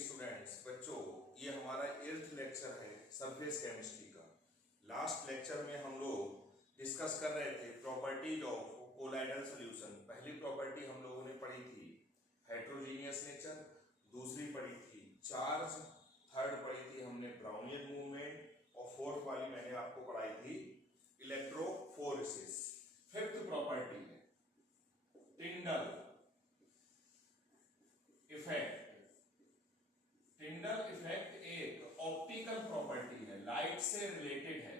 Students बच्चों, ये हमारा 8th लेक्चर है सरफेस केमिस्ट्री का। लास्ट लेक्चर में हम लोग डिस्कस कर रहे थे प्रॉपर्टीज ऑफ कोलाइडल सॉल्यूशन। पहली प्रॉपर्टी हम लोगों ने पढ़ी थी हेट्रोजीनियस नेचर, दूसरी पढ़ी थी चार्ज, थर्ड पढ़ी थी हमने ब्राउनियन मूवमेंट और फोर्थ वाली मैंने आपको पढ़ाई थी इलेक्ट्रोफोरेसिस। फिफ्थ प्रॉपर्टी है टिंडल इफेक्ट। टिंडल इफेक्ट एक ऑप्टिकल प्रॉपर्टी है, लाइट से रिलेटेड है।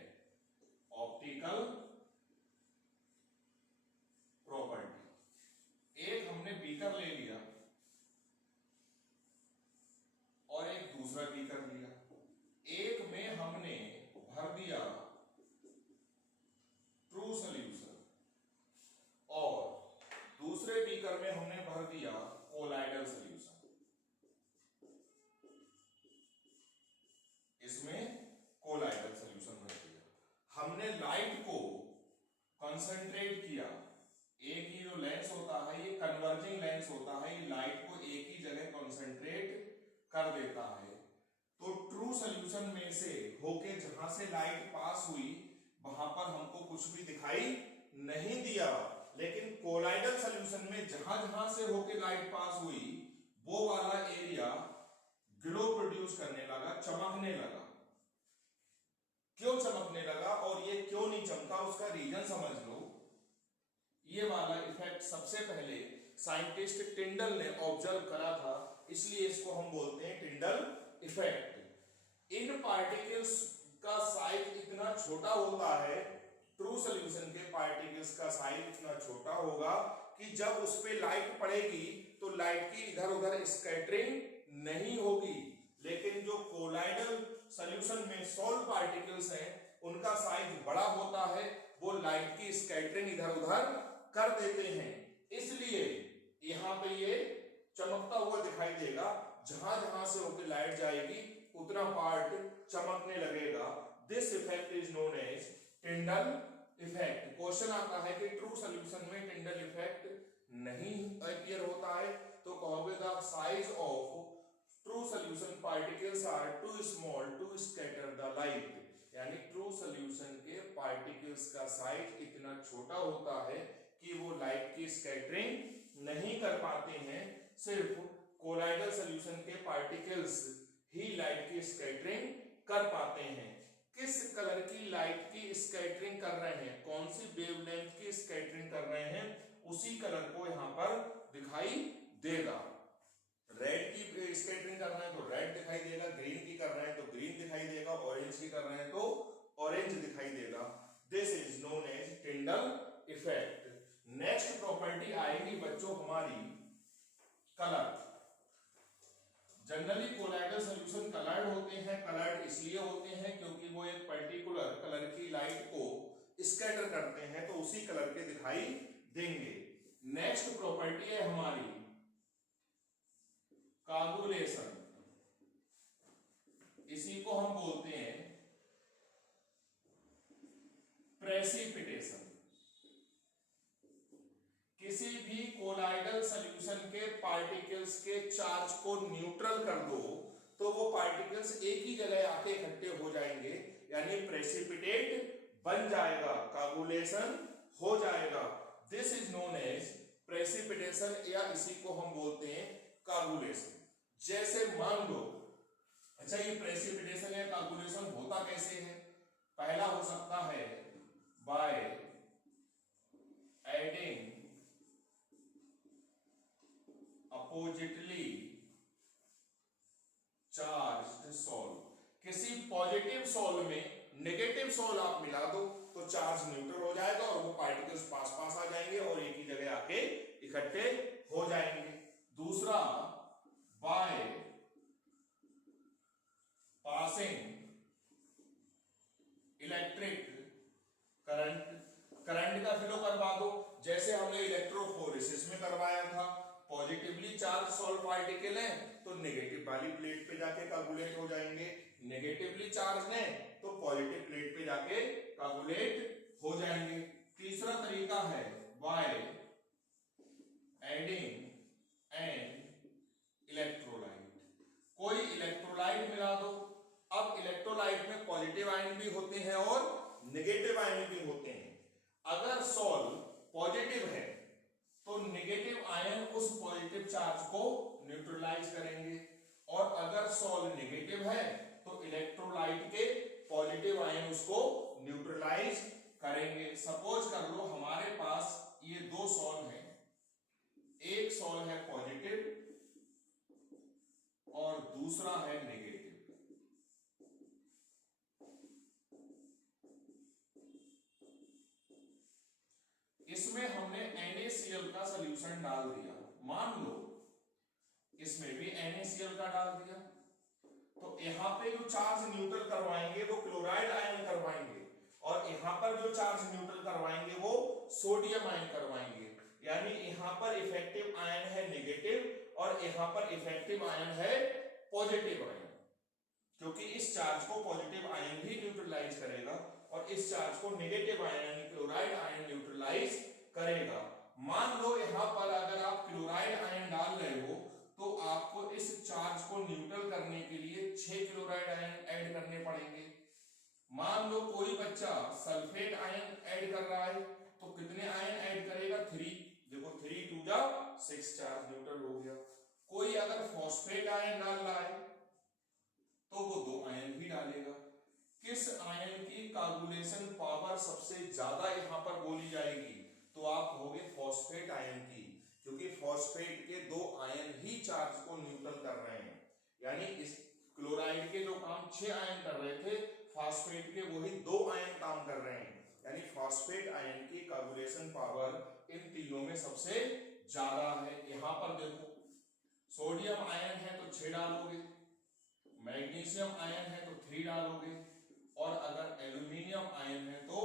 ऑप्टिकल प्रॉपर्टी, एक हमने बीकर ले लिया और एक दूसरा बीकर लिया। एक में हमने भर दिया ट्रू सॉल्यूशन और दूसरे बीकर में हमने भर दिया कोलाइडल सॉल्यूशन। इसमें कोलाइडल सॉल्यूशन भर दिया। हमने लाइट को कंसंट्रेट किया। एक ही जो लेंस होता है ये कन्वर्जिंग लेंस होता है, ये लाइट को एक ही जगह कंसंट्रेट कर देता है। तो ट्रू सॉल्यूशन में से होके जहां से लाइट पास हुई वहां पर हमको कुछ भी दिखाई नहीं दिया, लेकिन कोलाइडल सॉल्यूशन में जहां जहां से होके लाइट पास हुई वो वाला एरिया ग्लो प्रोड्यूस करने लगा, चमकने लगा। क्यों चमकने लगा और ये क्यों नहीं चमका, उसका रीजन समझ लो। ये वाला इफेक्ट सबसे पहले साइंटिस्ट टिंडल ने ऑब्जर्व करा था, इसलिए इसको हम बोलते हैं टिंडल इफेक्ट। इन पार्टिकल्स का साइज इतना छोटा होता है, ट्रू सॉल्यूशन के पार्टिकल्स का साइज इतना छोटा होगा कि जब उस पे लाइट पड़ेगी तो लाइट की इधर उधर स्कैटरिंग नहीं होगी। लेकिन जो कोलाइडल सॉल्यूशन में सॉल्व पार्टिकल्स हैं उनका साइज बड़ा होता है, वो लाइट की स्कैटरिंग इधर उधर कर देते हैं, इसलिए यहां पे ये चमकता हुआ दिखाई देगा। जहां जहां से होकर लाइट जाएगी उतना पार्ट चमकने लगेगा। This effect is known as Tyndall effect. Question आता है कि ट्रू सॉल्यूशन में टिंडल इफेक्ट नहीं अपीयर होता है तो कहोगे the size of true solution particles are too small to scatter the light. यानी ट्रू सॉल्यूशन के पार्टिकल्स का साइज इतना छोटा होता है कि वो लाइट की स्कैटरिंग नहीं कर पाते हैं। सिर्फ कोलाइडल सॉल्यूशन के पार्टिकल्स ही लाइट की स्कैटरिंग कर पाते हैं। किस कलर की लाइट की स्कैटरिंग कर रहे हैं, कौन सी वेवलेंथ की स्कैटरिंग कर रहे हैं, उसी कलर को यहां पर दिखाई देगा। रेड की स्कैटरिंग कर रहे हैं तो रेड दिखाई देगा, ग्रीन की कर रहे हैं तो ग्रीन दिखाई देगा, ऑरेंज की कर रहे हैं तो ऑरेंज दिखाई देगा। This is known as Tyndall effect. Next property आएगी बच्चों हमारी colour. Generally colloidal solution coloured होते हैं। कलर्ड इसलिए होते हैं क्योंकि वो एक पर्टिकुलर कलर की लाइट को स्कैटर करते हैं तो उसी कलर के दिखाई देंगे। नेक्स्ट प्रॉपर्टी है हमारी कागुलेशन। इसी को हम बोलते हैं प्रेसिपिटेशन। किसी भी कोलाइडल सॉल्यूशन के पार्टिकल्स के चार्ज को न्यूट्रल कर दो तो वो पार्टिकल्स एक ही जगह आके इकट्ठे हो जाएंगे, यानी प्रेसिपिटेट बन जाएगा, कागुलेशन हो जाएगा। This is known as precipitation या इसी को हम बोलते हैं कागुलेशन। जैसे मान लो, अच्छा ये प्रेसिपिटेशन या कागुलेशन होता कैसे है? पहला हो सकता है by adding oppositely charged solve. किसी पॉजिटिव सॉल्व में नेगेटिव सॉल्व आप मिला दो तो चार्ज न्यूट्रल हो जाएगा और वो पार्टिकल्स पास पास आ जाएंगे और एक ही जगह आके इकट्ठे हो जाएंगे। दूसरा by passing electric current. Current का फ्लो करवा दो, जैसे हमने इलेक्ट्रोफोरेसिस में करवाया था। पॉजिटिवली चार्ज सॉल्व पार्टिकल है तो नेगेटिव वाली प्लेट पे जाके कागुलेट हो जाएंगे, नेगेटिवली चार्ज है तो पॉजिटिव प्लेट पे जाके कागुलेट हो जाएंगे। तीसरा तरीका है बाय एडिंग एन इलेक्ट्रोलाइट। कोई अगर सॉल पॉजिटिव है तो नेगेटिव आयन उस पॉजिटिव चार्ज को न्यूट्रलाइज करेंगे, और अगर सॉल नेगेटिव है तो इलेक्ट्रोलाइट के पॉजिटिव आयन उसको न्यूट्रलाइज करेंगे। सपोज कर लो हमारे पास ये दो सॉल हैं, एक सॉल है पॉजिटिव और दूसरा है नेगेटिव। इसमें हमने NaCl का सॉल्यूशन डाल दिया, मान लो इसमें भी NaCl का डाल दिया, तो यहां पे जो चार्ज न्यूट्रल करवाएंगे वो क्लोराइड आयन करवाएंगे, और यहां पर जो चार्ज न्यूट्रल करवाएंगे वो सोडियम आयन करवाएंगे। यानी यहां पर इफेक्टिव आयन है नेगेटिव और यहां पर इफेक्टिव आयन है पॉजिटिव आयन, क्योंकि इस चार्ज को पॉजिटिव आयन ही न्यूट्रलाइज करेगा और इस चार्ज को नेगेटिव आयन यानी क्लोराइड आयन न्यूट्रलाइज करेगा। मान लो यहां पर अगर आप क्लोराइड आयन डाल रहे हो तो आपको इस चार्ज को न्यूट्रल करने के लिए 6 क्लोराइड आयन ऐड करने पड़ेंगे। मान लो कोई बच्चा सल्फेट आयन ऐड कर रहा है तो कितने आयन ऐड करेगा? 3। देखो 3 2 जा 6, चार्ज न्यूट्रल हो गया। कोई अगर फॉस्फेट आयन डाल रहा है तो वो 2 आयन भी डालेगा। किस आयन की कोगुलेशन पावर सबसे ज्यादा यहां पर बोली जाएगी? तो आप कहोगे फॉस्फेट आयन की, क्योंकि फॉस्फेट के 2 आयन ही चार्ज को न्यूट्रल कर रहे हैं। यानी इस क्लोराइड के जो काम 6 आयन कर रहे थे, फॉस्फेट के वही 2 आयन काम कर रहे हैं। यानी फॉस्फेट आयन की कोगुलेशन पावर इन तीनों में सबसे ज्यादा है। यहां पर देखो सोडियम आयन है तो 6 डालोगे, मैग्नीशियम आयन है तो 3 डालोगे, और अगर एल्यूमिनियम आयन है तो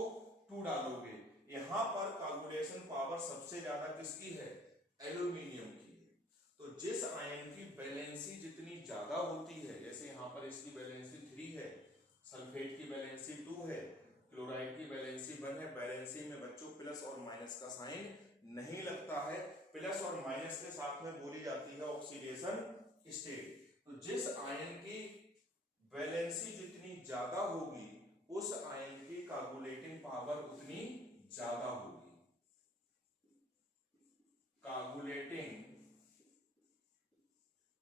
2 डालोगे। यहां पर कोगुलेशन पावर सबसे ज्यादा किसकी है? एल्यूमिनियम की है। तो जिस आयन की वैलेंसी जितनी ज्यादा होती है, जैसे यहां पर इसकी वैलेंसी 3 है, सल्फेट की वैलेंसी 2 है, क्लोराइड की वैलेंसी 1 है। वैलेंसी में बच्चों प्लस और माइनस का साइन नहीं लगता है, प्लस और माइनस के साथ में बोली जाती है ऑक्सीडेशन स्टेट। तो जिस आयन की वैलेंसी जितनी ज्यादा होगी उस आयन की कोगुलेटिंग पावर उतनी ज्यादा होगी। Coagulating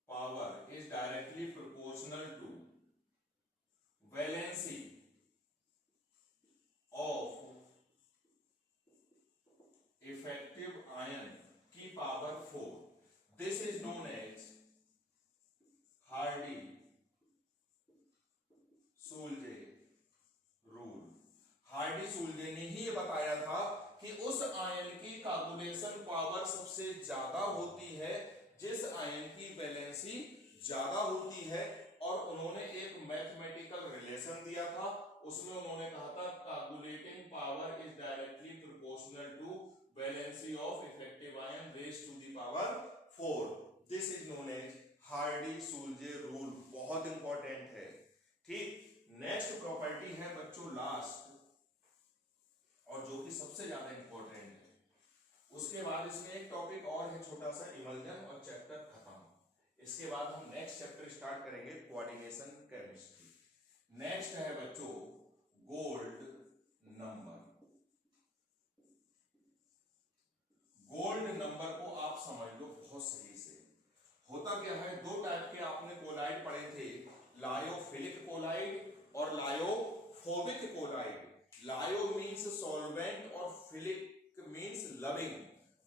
power is directly proportional to valency of effective ion की power 4। This is known as Hardy Schulze rule. Hardy Schulze ने ही ये बताया था कि उस आयन की कोगुलेशन पावर सबसे ज्यादा होती है जिस आयन की वैलेंसी ज्यादा होती है, और उन्होंने एक मैथमेटिकल रिलेशन दिया था। उसमें उन्होंने कहा था coagulating power is directly proportional to valency of effective ion raised to the power 4। This is known as Hardy Schulze rule. बहुत इंपॉर्टेंट है। ठीक, नेक्स्ट प्रॉपर्टी है बच्चों लास्ट, और जो कि सबसे ज्यादा इंपॉर्टेंट है। उसके बाद इसमें एक टॉपिक और है छोटा सा, इमल्जन, और चैप्टर खत्म। इसके बाद हम नेक्स्ट चैप्टर स्टार्ट करेंगे, कोऑर्डिनेशन केमिस्ट्री। नेक्स्ट है बच्चों गोल्ड नंबर। गोल्ड नंबर को आप समझ लो बहुत सही से। होता क्या है, 2 टाइप के आपने कोलाइड पढ़े थे, लायोफिलिक कोलाइड और लायोफोबिक कोलाइड। लायो मीन्स सॉल्वेंट और फिलिक मीन्स लविंग।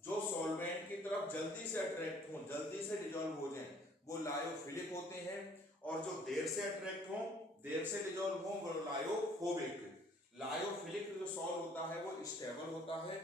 जो सॉल्वेंट की तरफ जल्दी से अट्रैक्ट हो, जल्दी से डिजोल्व हो जाए, वो लायोफिलिक होते हैं, और जो देर से अट्रैक्ट हो, देर से डिजोल्व हो, वो लायोफोबिक। लायोफिलिक जो सॉल्व होता है वो स्टेबल होता है,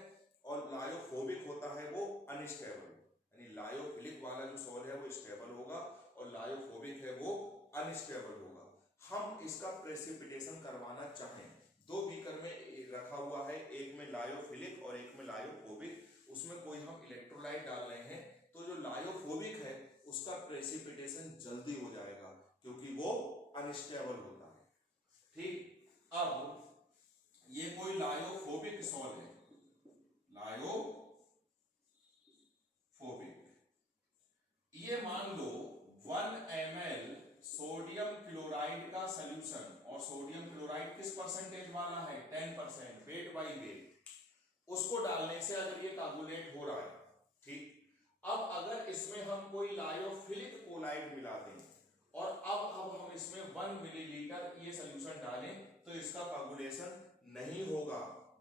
और लायोफोबिक होता है वो अनस्टेबल। यानी लायोफिलिक वाला जो सॉल्व है वो स्टेबल होगा और लायोफोबिक है वो अनस्टेबल होगा। हम इसका प्रेसिपिटेशन करवाना चाहें, 2 बीकर में रखा हुआ है, एक में लायोफिलिक और एक में लायोफोबिक। उसमें कोई हम इलेक्ट्रोलाइट डाल रहे हैं तो जो लायोफोबिक है उसका प्रेसिपिटेशन जल्दी हो जाएगा क्योंकि वो अनस्टेबल होता है। ठीक, अब ये कोई लायोफोबिक सॉल्व है, लायोफोबिक। ये मान लो 1 ml सोडियम क्लोराइड का सॉल्यूशन, और सोडियम क्लोराइड किस परसेंटेज वाला है? 10%, वेट बाई वेट। उसको डालने से अगर ये कागुलेट हो रहा है, ठीक। अब अगर इसमें हम कोई लायोफिलिक कोलाइड मिला दें और अब हम इसमें 1 मिलीलीटर ये सोल्यूशन डालें तो इसका कागुलेशन नहीं होगा,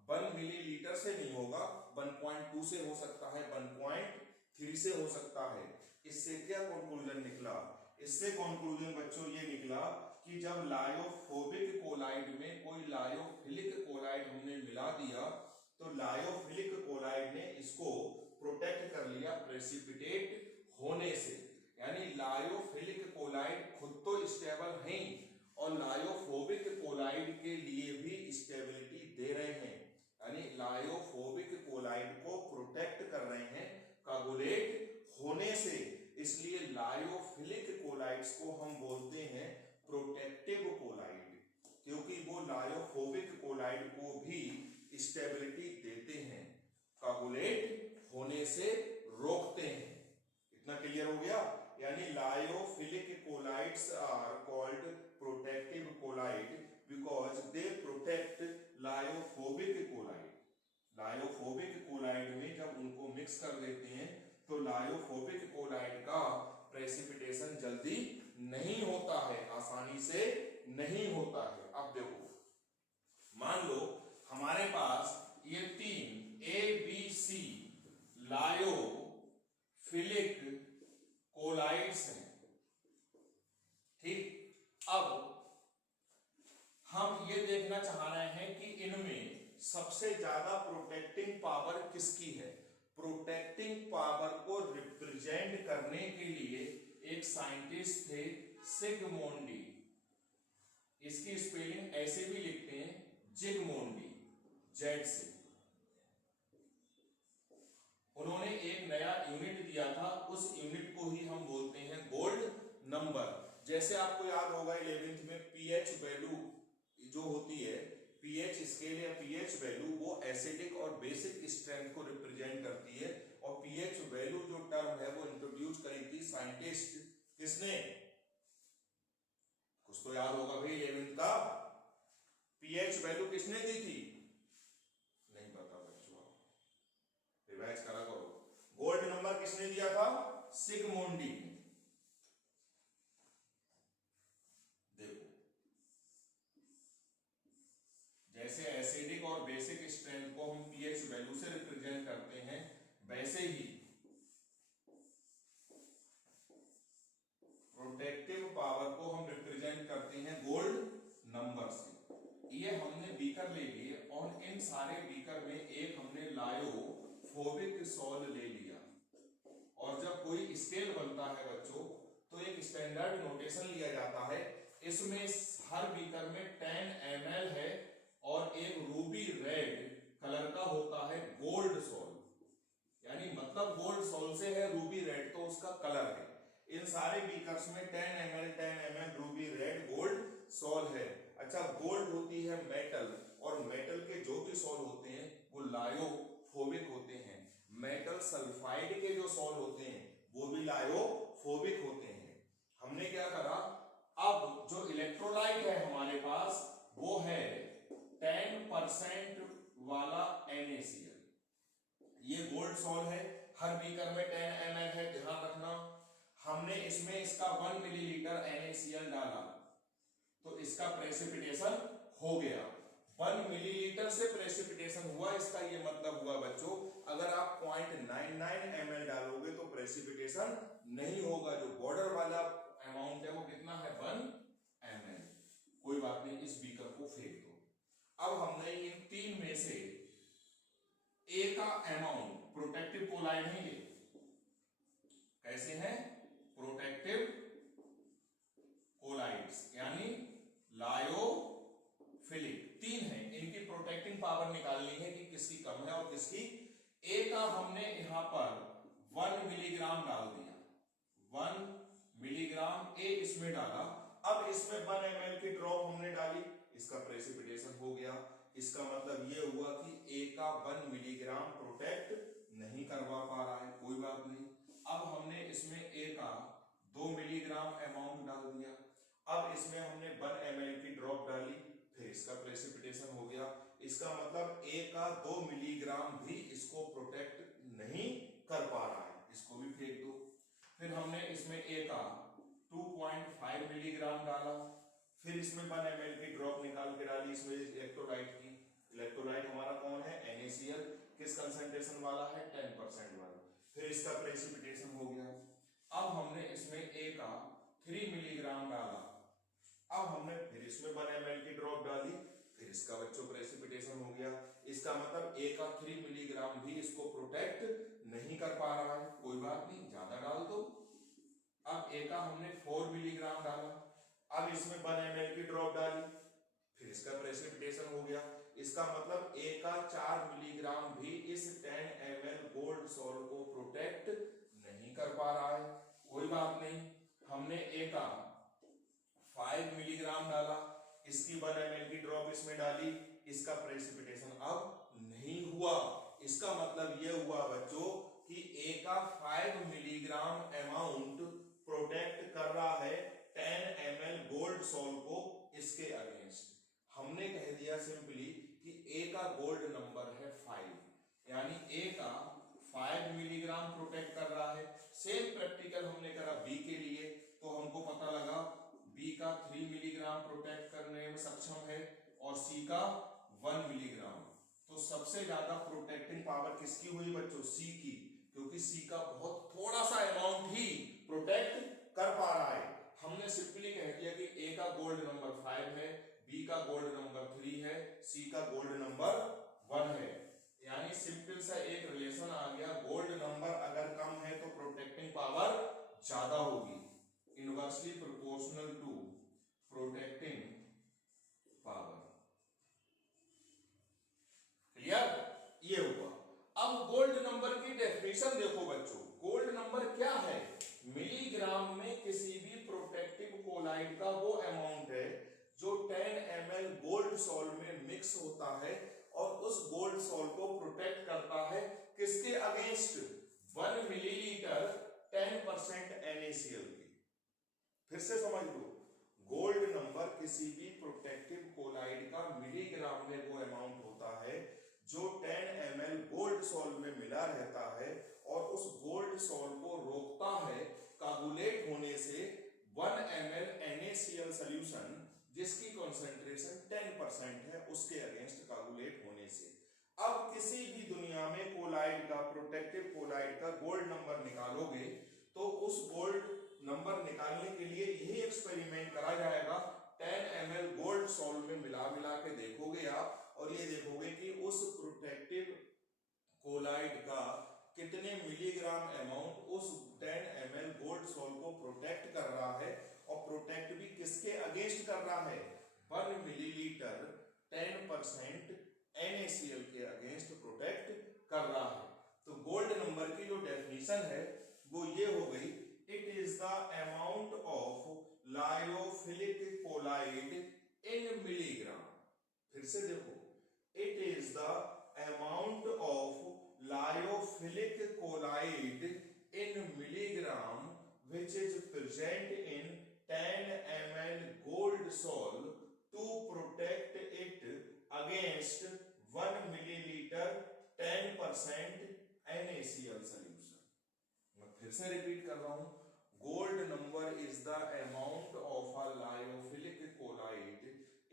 1 मिलीलीटर से नहीं होगा, 1.2 से हो सकता है, 1.3 से हो सकता है। इससे क्या कंक्लूजन निकला? इससे कंक्लूजन बच्चों ये निकला कि जब लायोफोबिक कोलाइड में कोई लायोफिलिक कोलाइड हमने मिला दिया तो लायोफिलिक कोलाइड ने इसको प्रोटेक्ट कर लिया प्रेसिपिटेट होने से। यानी लायोफिलिक कोलाइड खुद तो स्टेबल हैं और लायोफोबिक कोलाइड के लिए भी स्टेबिलिटी दे रहे हैं, यानी लायोफोबिक कोलाइड को प्रोटेक्ट कर रहे हैं कागुलेट होने से। इसलिए लायोफिलिक कोलाइड्स को हम बोलते हैं प्रोटेक्टिव कोलाइड, क्योंकि वो लायोफोबिक कोलाइड को भी स्टेबिलिटी देते हैं, कागुलेट होने से रोकते हैं। इतना क्लियर हो गया? यानी lyophilic colloids are called protective colloid because they protect lyophobic colloid. Lyophobic colloid में जब उनको मिक्स कर देते हैं तो लायोफोबिक कोलाइड का प्रेसिपिटेशन जल्दी नहीं होता है, आसानी से नहीं होता है। अब देखो, मान लो हमारे पास ये 3 ABC लायोफिलिक कोलाइड्स हैं, ठीक। अब हम ये देखना चाह रहे हैं कि इनमें सबसे ज्यादा प्रोटेक्टिंग पावर किसकी है। प्रोटेक्टिंग पावर को रिप्रेजेंट करने के लिए एक साइंटिस्ट थे सिगमोंडी, इसकी स्पेलिंग ऐसे भी लिखते हैं जिगमोंडी, जेड से। उन्होंने एक नया यूनिट दिया था, उस यूनिट को ही हम बोलते हैं गोल्ड नंबर। जैसे आपको याद होगा 11th में पीएच वैल्यू जो होती है, पीएच स्केल या पीएच वैल्यू, वो एसिडिक और बेसिक स्ट्रेंथ को रिप्रेजेंट करती है। और पीएच वैल्यू जो टर्म है वो इंट्रोड्यूस करी थी साइंटिस्ट किसने? कुछ तो याद होगा भाई 11th का। पीएच वैल्यू किसने दी थी? नहीं पता बच्चों, रिवाइज करा करो। गोल्ड नंबर किसने दिया था? सिगमोंडी ने। देखो, जैसे एसिडिक और बेसिक स्ट्रेंथ को हम पीएच वैल्यू से रिप्रेजेंट करते हैं, वैसे ही प्रोटेक्टिव पावर को हम रिप्रेजेंट करते हैं गोल्ड नंबर से। ये हमने बीकर ले लिए और इन सारे बीकर में एक हमने लायोफोबिक सॉल्ट ले लिया। और जब कोई स्केल बनता है बच्चों तो एक स्टैंडर्ड नोटेशन लिया जाता है। इसमें हर बीकर में 10 ml है और एक रूबी रेड कलर का होता है गोल्ड सॉल्ट, यानी मतलब गोल्ड सॉल्ट से है रूबी रेड तो उसका कलर है। इन सारे बीकर्स में 10 ml Ruby red gold salt है। अच्छा, गोल्ड होती है मेटल और मेटल के जो भी सॉल्ट होते हैं वो लायोफोबिक होते हैं। मेटल सल्फाइड के जो सॉल्ट होते हैं वो भी लायोफोबिक होते हैं। हमने क्या करा, अब जो इलेक्ट्रोलाइट है हमारे पास वो है 10% वाला NaCl। ये गोल्ड सॉल्ट है, हर बीकर में 10 ml है, ध्यान रखना। हमने इसमें इसका 1 मिलीलीटर NaCl डाला तो इसका प्रेसिपिटेशन हो गया। 1 मिलीलीटर से प्रेसिपिटेशन हुआ, इसका ये मतलब हुआ बच्चों अगर आप 0.99 ml डालोगे तो प्रेसिपिटेशन नहीं होगा। जो बॉर्डर वाला अमाउंट है वो कितना है? 1 ml। कोई बात नहीं, इस बीकर को फेंक दो। अब हमने इन तीन में से ए का अमाउंट, प्रोटेक्टिव कोलाइड है ये, कैसे हैं? प्रोटेक्टिव कोलाइड्स यानी लायोफिलिक, 3 है, इनकी प्रोटेक्टिंग पावर निकालनी है कि किसकी कम है और किसकी। ए का हमने यहां पर 1 मिलीग्राम डाल दिया, 1 मिलीग्राम ए इसमें डाला। अब इसमें 1 ml की ड्रॉप हमने डाली, इसका प्रेसिपिटेशन हो गया। इसका मतलब ये हुआ कि ए का 1 मिलीग्राम प्रोटेक्ट नहीं करवा पा रहा है, कोई बात नहीं। अब हमने इसमें ए का 2 मिलीग्राम अमाउंट डाल दिया। अब इसमें हमने 1 ml की ड्रॉप डाली, फिर इसका प्रेसिपिटेशन हो गया। इसका मतलब ए का 2 मिलीग्राम भी इसको प्रोटेक्ट नहीं कर पा रहा है, इसको भी फेंक दो। फिर हमने इसमें ए का 2.5 मिलीग्राम डाला, फिर इसमें 1 ml की ड्रॉप निकाल के डाली इसमें इलेक्ट्रोलाइट की। इलेक्ट्रोलाइट हमारा कौन है? NaCl। किस कंसंट्रेशन वाला है? 10% वाला। फिर इसका प्रेसिपिटेशन हो गया। अब हमने इसमें ए का 3 मिलीग्राम डाला, अब हमने फिर इसमें 1 ml की ड्रॉप डाली, फिर इसका बच्चों प्रेसिपिटेशन हो गया। इसका मतलब ए का 3 मिलीग्राम भी इसको प्रोटेक्ट नहीं कर पा रहा है, कोई बात नहीं, ज्यादा डाल दो। अब ए का हमने 4 मिलीग्राम डाला, अब इसमें 1 ml की ड्रॉप डाली, फिर इसका प्रेसिपिटेशन हो गया। इसका मतलब ए का 4 मिलीग्राम भी इस 10 ml गोल्ड सॉल्ट को प्रोटेक्ट नहीं कर पा रहा है, कोई बात नहीं। हमने ए का 5 मिलीग्राम डाला, इसकी 1 ml की ड्रॉप इसमें डाली, इसका प्रेसिपिटेशन अब नहीं हुआ। इसका मतलब यह हुआ बच्चों कि ए का 5 मिलीग्राम अमाउंट प्रोटेक्ट कर रहा है 10 ml गोल्ड सॉल्ट को इसके अगेंस्ट। हमने कह दिया सिंपली कि ए का गोल्ड नंबर है 5, यानी ए का 5 मिलीग्राम प्रोटेक्ट कर रहा है। सेम प्रैक्टिकल हमने करा बी के लिए, तो हमको पता लगा बी का 3 मिलीग्राम प्रोटेक्ट करने में सक्षम है और सी का 1 मिलीग्राम। तो सबसे ज्यादा प्रोटेक्टिंग पावर किसकी हुई बच्चों? सी की, क्योंकि सी का बहुत थोड़ा सा अमाउंट ही प्रोटेक्ट कर पा रहा है। हमने सिंपली कह दिया कि ए का गोल्ड नंबर 5 है, बी का गोल्ड नंबर 3 है, सी का गोल्ड नंबर 1 है। यानी सिंपल सा एक रिलेशन आ गया, गोल्ड नंबर अगर कम है तो प्रोटेक्टिंग पावर ज्यादा होगी, inversely proportional to protecting power. Clear? ये हुआ। अब गोल्ड नंबर की डेफिनेशन देखो बच्चों, गोल्ड नंबर क्या है? मिलीग्राम में किसी भी प्रोटेक्टिव कोलाइड का वो अमाउंट है जो 10 ml गोल्ड सॉल्ट में मिक्स होता है और उस गोल्ड सॉल्ट को प्रोटेक्ट करता है किसके अगेंस्ट? 1 मिलीलीटर 10% NaCl की। फिर से समझ लो, गोल्ड नंबर किसी भी प्रोटेक्टिव कोलाइड का मिलीग्राम में वो अमाउंट होता है जो 10 ml गोल्ड सॉल्ट में मिला रहता है और उस गोल्ड सॉल्ट को रोकता है कागुलेट होने से 1 ml NaCl सॉल्यूशन जिसकी कंसंट्रेशन 10% है उसके अगेंस्ट कागुलेट होने से। अब किसी भी दुनिया में कोलाइड का, प्रोटेक्टिव कोलाइड का गोल्ड नंबर निकालोगे तो उस गोल्ड नंबर निकालने के लिए यही एक्सपेरिमेंट करा जाएगा। 10 ml गोल्ड सॉल्ट में मिला के देखोगे आप और ये देखोगे कि उस प्रोटेक्टिव कोलाइड का कितने मिलीग्राम अमाउंट उस 10 ml गोल्ड सॉल्ट को प्रोटेक्ट कर रहा है और प्रोटेक्ट भी किसके अगेंस्ट कर रहा है? 1 मिलीलीटर 10% NaCl के अगेंस्ट प्रोटेक्ट कर रहा है। तो गोल्ड नंबर की जो डेफिनेशन है वो ये हो गई, it is the amount of lyophilic colloid in milligram. फिर से देखो, it is the amount of lyophilic colloid in milligram which is present in 10 ml gold salt to protect it against 1 milliliter 10% NaCl solution। मैं फिर से repeat कर रहा हूं, gold number is the amount of a lyophilic colloid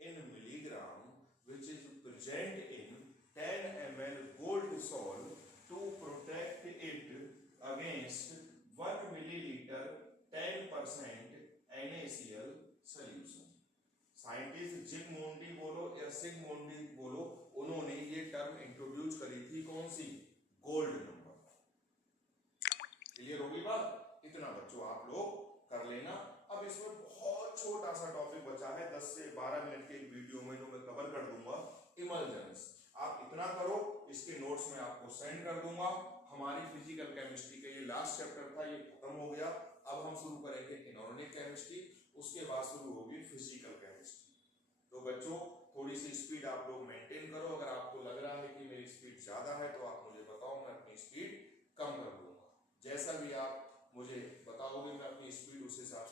in milligram which is present in 10 ml gold salt to protect it against 1 milliliter 10% NaCl solution। Scientist जिगमोंडी बोलो या सिगमोंडी बोलो, उन्होंने ये टर्म इंट्रोड्यूस करी थी, कौन सी? Gold number. क्लियर होगी बात? इतना बच्चों आप लोग कर लेना। अब इसमें बहुत छोटा सा टॉपिक बचा है, 10 से 12 मिनट के वीडियो में जो मैं कवर कर दूंगा, इमल्जन्स। आप इतना करो, इसके नोट्स में आपको सेंड कर दूंगा। हमारी फिजिकल केमिस्ट्री का ये लास्ट चैप्टर था, ये खत्म हो गया। अब हम शुरू करेंगे इनऑर्गेनिक केमिस्ट्री, उसके बाद शुरू होगी फिजिकल केमिस्ट्री। तो बच्चों थोड़ी सी स्पीड आप लोग मेंटेन करो। अगर आपको लग रहा है कि मेरी स्पीड ज्यादा है तो आप मुझे बताओ, मैं अपनी स्पीड कम कर दूंगा। जैसा भी आप मुझे बताओगे मैं अपनी स्पीड उस हिसाब